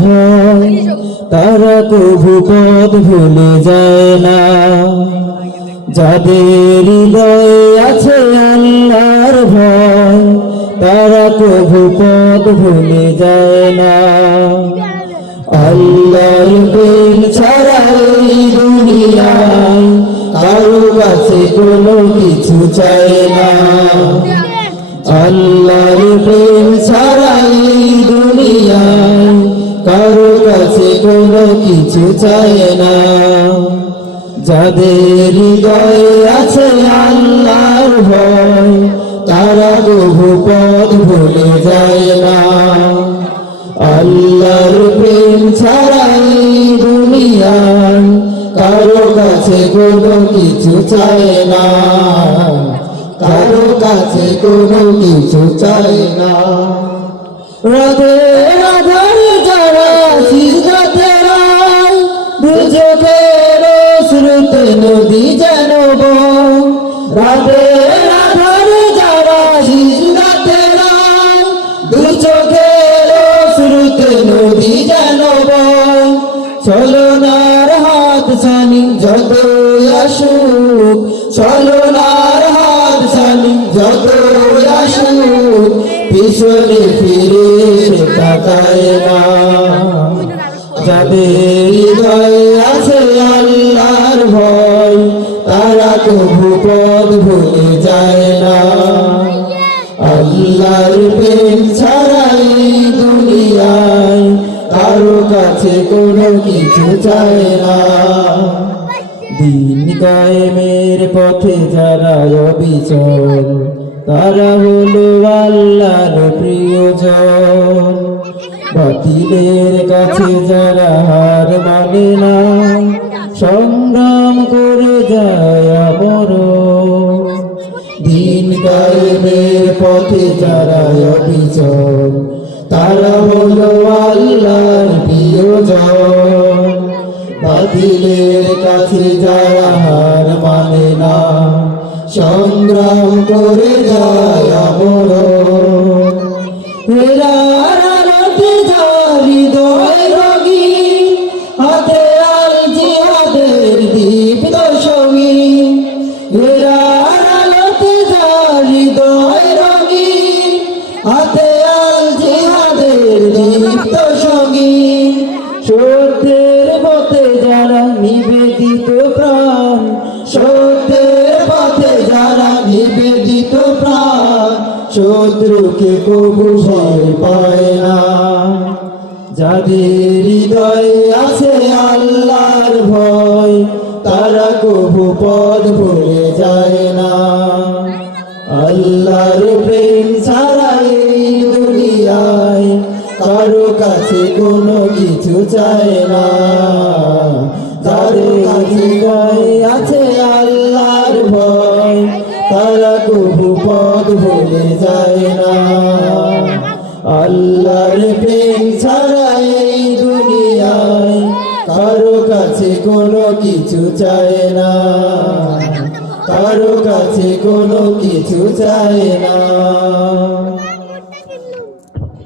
ভয় তারা কভু পথ ভুলে যায় না। যাদের হৃদয়ে আছে আল্লাহর ভয় তারা কভু পথ ভুলে যায় না। আল্লাহর প্রেম ছাড়া এই দুনিয়ায় কারো কাছে কোনো কিছু চায় না। আল্লাহর প্রেম ছাড়া এই দুনিয়ায় কারো কাছে কোনো কিছু চায় না। যাদের হৃদয়ে আছে আল্লাহর ভয় তারা কভু পথ ভুলে যায় না। আল্লাহর প্রেম ছাড়া এই দুনিয়ায় কারো কাছে কোনো কিছু চায় না। কারো কাছে কোনো কিছু চায় না। রাতের আধারে যারা সিজদাতে রায় দুচোখের অশ্রুতে নদী যেন বয়। রাতের আধারে যারা সিজদাতে রায় দুচোখের অশ্রুতে নদী যেন বয়। চলনার হাত ছানি যতই আসুক, চলনার হাত ছানি যতই আসুক, পিছনে ফিরে সে তাকায় না। যাদের হৃদয়ে আছে আল্লাহর ভয় তারা কভু পথ ভুলে যায় না। আল্লাহর প্রেম ছাড়া এই দুনিয়ায় কারো কাছে কোনো কিছু চায় না। দিন কায়েমের পথে যারা অবিচল তারা হলো আল্লাহর প্রিয়জন। বাতিলের কাছে যারা হার মানে না সংগ্রাম করে যায় আমরণ। দিন কায়েমের পথে যারা অবিচল তারা হলো আল্লাহর প্রিয়জন। বাতিলের কাছে যারা হার মানে না সংগ্রাম করে যায় আমরণ। হেরার আলোতে যার হৃদয় রঙিন হাতে আল জিহাদের দীপ্ত সঙ্গীন। হেরার আলোতে যার হৃদয় রঙিন হাতে আল জিহাদের দীপ্ত সঙ্গীন। সত্যের পথে যারা নিবেদিত প্রাণ, সত্যের পথে যারা নিবেদিত প্রাণ, শত্রুকে কবু ভয় পায় না। যাদের হৃদয়ে আছে আল্লাহর ভয় তারা কবু পথ ভুলে যায় না। আল্লাহর প্রেম ছাড়া এই দুনিয়ায় কারো কাছে কোনো কিছু চায় না। যাদের হৃদয়ে আছে আল্লাহর ভয় তারা কবু পথ ভুলে যায় না। আল্লাহর প্রেম ছাড়া এই দুনিয়ায় কারো কাছে কোনো কিছু চায় না। কারো কাছে কোনো কিছু চায় না।